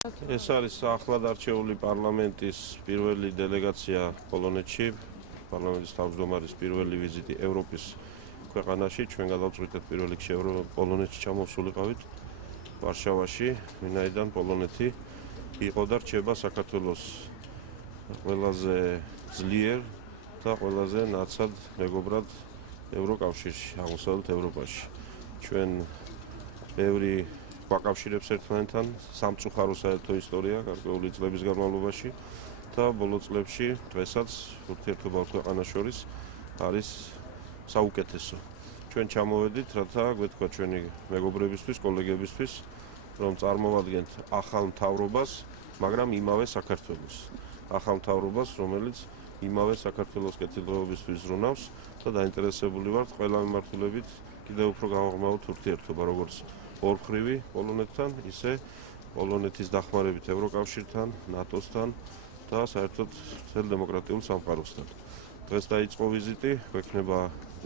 ეს არის ახლად არჩეული პარლამენტის პირველი დელეგაცია პოლონეთში, პარლამენტის თავმჯდომარის პირველი ვიზიტი ევროპის ქვეყანაში. ჩვენ გადავწყვიტეთ პირველ რიგში პოლონეთში ჩამოვსულიყავით ვარშავაში, ვინაიდან პოლონეთი იყო და რჩება საქართველოს ყველაზე ძლიერ და ყველაზე ნაცად მეგობრად ევროკავშირში, აღმოსავლეთ ევროპაში. ჩვენ ბევრი გვაკავშირებს ერთმანეთთან სამწუხარო საერთო ისტორია გარკვეული წლების განმავლობაში და ბოლო წლებში დღესაც ურთიერთობა ქვეყანას შორის არის საუკეთესო. ჩვენ ჩამოვედით, რათა გვეთქვა ჩვენი მეგობრებისთვის, კოლეგებისთვის, რომ წარმოვადგენთ ახალ მთავრობას, მაგრამ იმავე საქართველოს. ახალ მთავრობას, რომელიც იმავე საქართველოს კეთილდღეობისთვის ზრუნავს და დაინტერესებული ვართ ყველა მიმართულებით კიდევ უფრო გავაღრმავოთ ურთიერთობა, როგორც ორმხრივი პოლონეთთან, ისე პოლონეთის დახმარებით ევროკავშირთან, ნატოსთან და საერთოდ მთელ დემოკრატიულ სამყაროსთან. დღეს დაიწყო ვიზიტი, გვექნება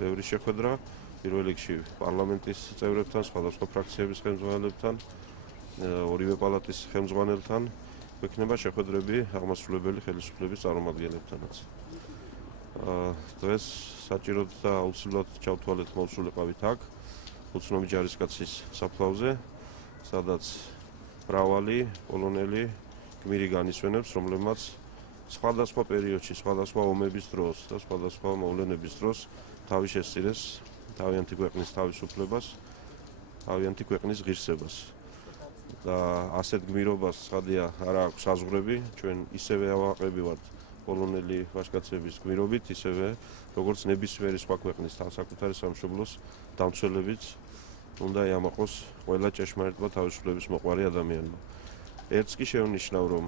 ბევრი შეხვედრა, პირველ რიგში პარლამენტის წევრებთან, სხვადასხვა ფრაქციების ხელმძღვანელებთან, ორივე პალატის ხელმძღვანელთან, გვექნება შეხვედრები აღმასრულებელი ხელისუფლების წარმომადგენლებთანაც. დღეს საჭიროდ და აუცილებლად ჩავთვალეთ მოვსულიყავით აქ, უცნობი ჯარისკაცის საფლავზე, სადაც მრავალი პოლონელი გმირი განისვენებს, რომლებმაც სხვადასხვა პერიოდში, სხვადასხვა ომების დროს და სხვადასხვა მოვლენების დროს თავი შესწირეს თავიანთი ქვეყნის თავისუფლებას, თავიანთი ქვეყნის ღირსებას. და ასეთ გმირობას ცხადია არ აქვს საზღვრები, ჩვენ ისევე ავაყებივართ პოლონელი ვაჟკაცების გმირობით, ისევე როგორც ნებისმიერი სხვა ქვეყნის საკუთარი სამშობლოს დამცველებით უნდა იამაყოს ყველა ჭეშმარიტმა თავისუფლების მოყვარი ადამიანმა. ერთს კი შევნიშნავ, რომ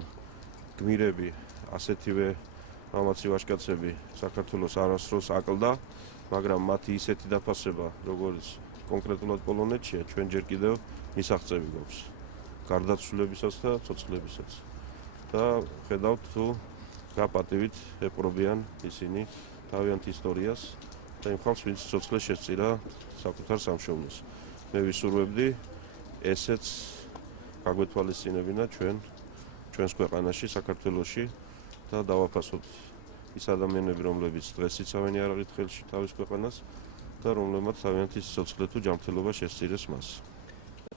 გმირები, ასეთივე მამაცი ვაჟკაცები საქართველოს არასდროს აკლდა, მაგრამ მათი ისეთი დაფასება, როგორც კონკრეტულად პოლონეთშია, ჩვენ ჯერ კიდევ მისაღწევი გვაქვს. გარდაცვლილებისას და ცოცხლებისაც. და ხედავთ თუ რა პატივით ეპყრობიან ისინი თავიანთ ისტორიას და იმ ხალხს, ვინც ცოცხლე შესწირა საკუთარ სამშობლოს. მე ვისურვებდი ესეც გაგვეთვალისწინებინა ჩვენს ქვეყანაში, საქართველოში და დავაფასოთ ის ადამიანები, რომლებიც დღეს იცავენ იარაღით ხელში თავის ქვეყანას და რომლებმაც თავიანთი სიცოცხლე თუ ჯანმრთელობა შესწირეს მას.